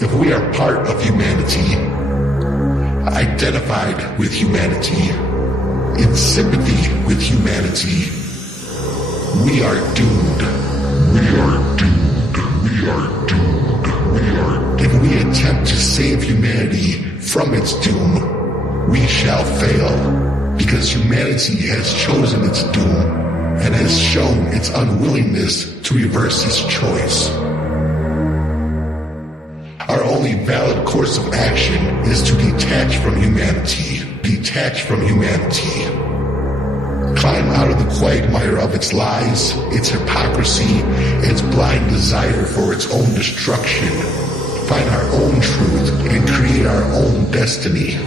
If we are part of humanity, identified with humanity, in sympathy with humanity, we are doomed. We are doomed. We are doomed. We are doomed. If we attempt to save humanity from its doom, we shall fail, because humanity has chosen its doom and has shown its unwillingness to reverse its choice. Our only valid course of action is to detach from humanity. Detach from humanity. Climb out of the quagmire of its lies, its hypocrisy, its blind desire for its own destruction. Find our own truth and create our own destiny.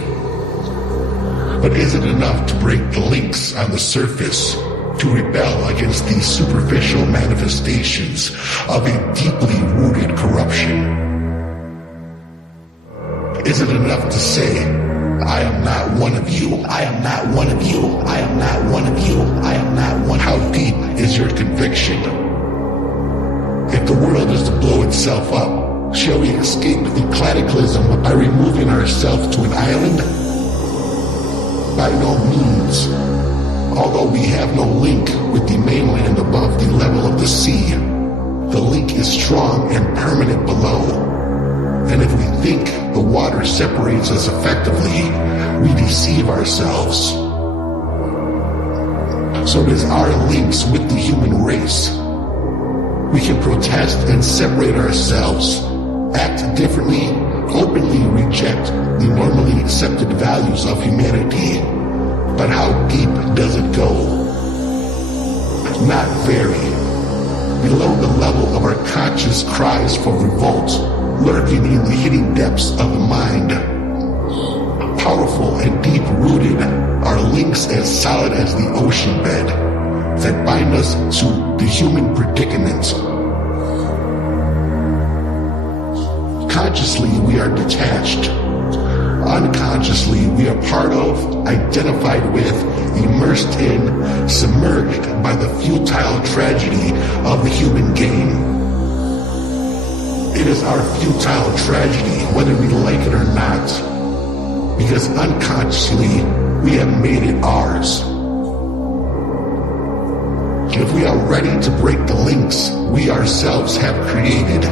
But is it enough to break the links on the surface, to rebel against these superficial manifestations of a deeply rooted corruption? Is it enough to say, I am not one of you, I am not one of you, I am not one of you, I am not one? How deep is your conviction? If the world is to blow itself up, shall we escape the cataclysm by removing ourselves to an island? By no means. Although we have no link with the mainland above the level of the sea, the link is strong and permanent below. And if we think the water separates us effectively, we deceive ourselves. So it is our links with the human race. We can protest and separate ourselves, act differently, openly reject the normally accepted values of humanity. But how deep does it go? Not very. Below the level of our conscious cries for revolt, lurking in the hidden depths of the mind. Powerful and deep-rooted are links as solid as the ocean bed that bind us to the human predicament. Consciously, we are detached. Unconsciously, we are part of, identified with, immersed in, submerged by the futile tragedy of the human game. It is our futile tragedy, whether we like it or not, because unconsciously, we have made it ours. If we are ready to break the links we ourselves have created,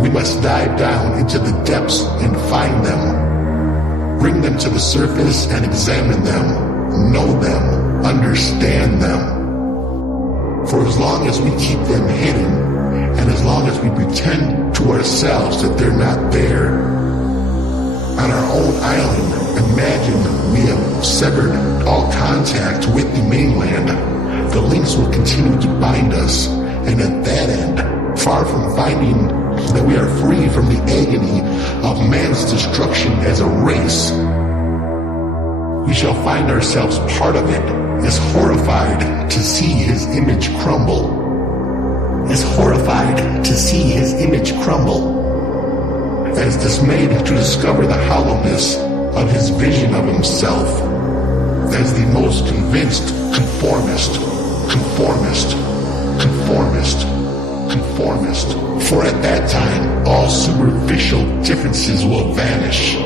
we must dive down into the depths and find them, bring them to the surface and examine them, know them, understand them. For as long as we keep them hidden, and as long as we pretend to ourselves that they're not there, on our own island, imagine we have severed all contact with the mainland. The links will continue to bind us, and at that end, far from finding that we are free from the agony of man's destruction as a race, we shall find ourselves part of it, as horrified to see his image crumble. As horrified to see his image crumble. As dismayed to discover the hollowness of his vision of himself. As the most convinced conformist. For at that time, all superficial differences will vanish.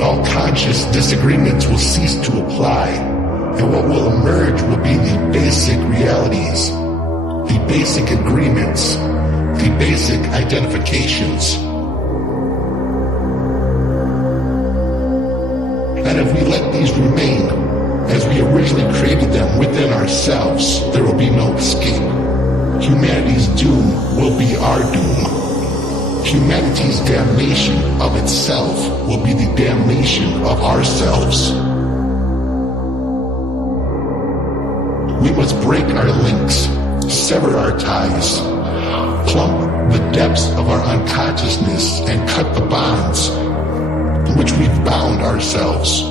All conscious disagreements will cease to apply, and what will emerge will be the basic realities, the basic agreements, the basic identifications. And if we let these remain as we originally created them within ourselves, there will be no escape. Humanity's doom will be our doom. Humanity's damnation of itself will be the damnation of ourselves. We must break our links, sever our ties, plumb the depths of our unconsciousness and cut the bonds in which we've bound ourselves.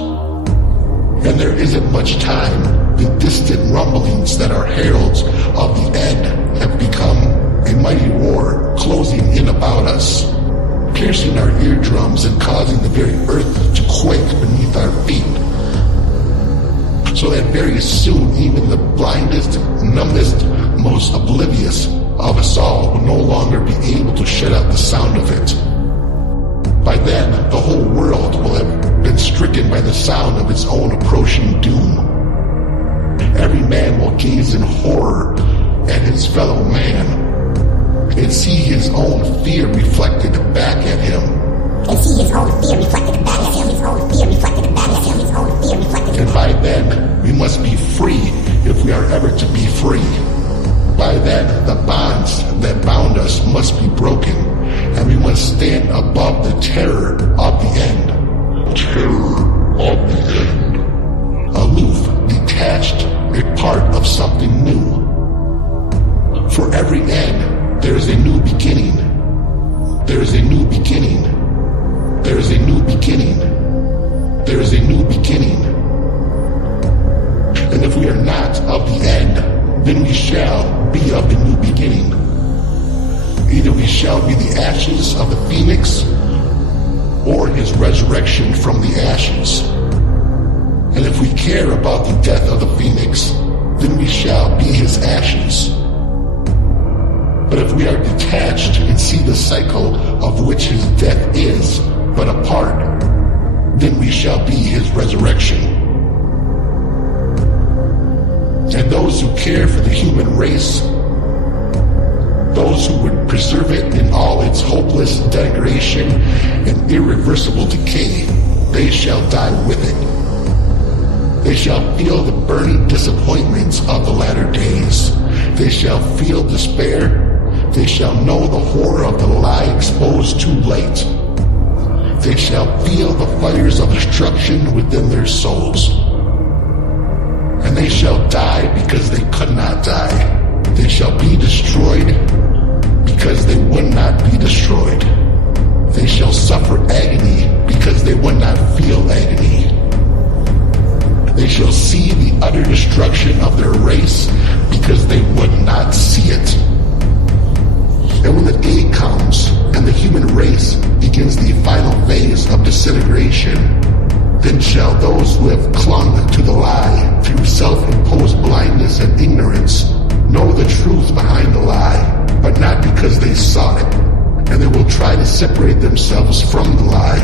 And there isn't much time. The distant rumblings that are heralds of the end have become a mighty roar closing in about us, piercing our eardrums and causing the very earth to quake beneath our feet. So that very soon even the blindest, numbest, most oblivious of us all will no longer be able to shut out the sound of it. sound of its own approaching doom. Every man will gaze in horror at his fellow man and see his own fear reflected back at him. And by then, we must be free if we are ever to be free. By then, the bonds that bound us must be broken, and we must stand above the terror of the end. Terror of the end. Aloof, detached, a part of something new. For every end, there is a new beginning. There is a new beginning. There is a new beginning. There is a new beginning. And if we are not of the end, then we shall be of the new beginning. Either we shall be the ashes of the phoenix, or his resurrection from the ashes. And if we care about the death of the phoenix, then we shall be his ashes. But if we are detached and see the cycle of which his death is but a part, then we shall be his resurrection. And those who care for the human race, those who would preserve it in all its hopeless degradation and irreversible decay, they shall die with it. They shall feel the burning disappointments of the latter days. They shall feel despair. They shall know the horror of the lie exposed too late. They shall feel the fires of destruction within their souls. And they shall die because they could not die. They shall be destroyed because they would not be destroyed. They shall suffer agony because they would not feel agony. They shall see the utter destruction of their race because they would not see it. And when the day comes and the human race begins the final phase of disintegration, then shall those who have clung to the lie through self-imposed blindness and ignorance know the truth behind the lie, but not because they saw it, and they will try to separate themselves from the lie,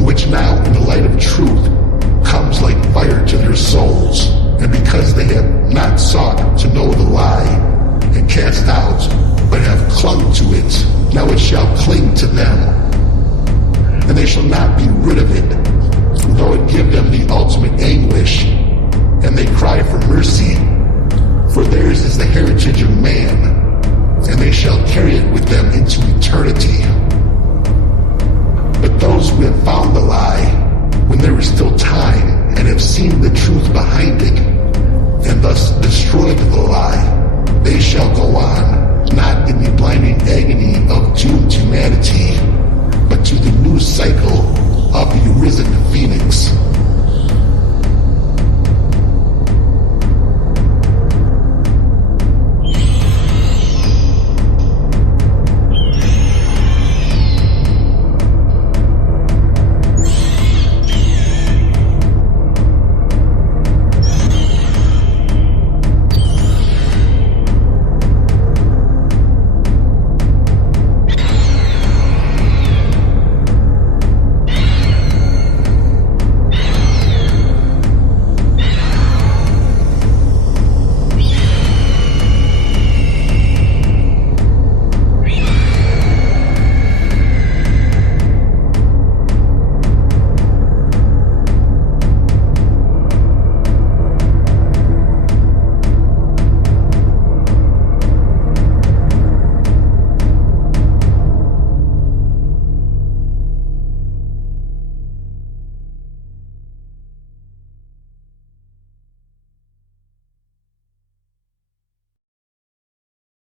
which now in the light of truth comes like fire to their souls. And because they have not sought to know the lie and cast out, but have clung to it,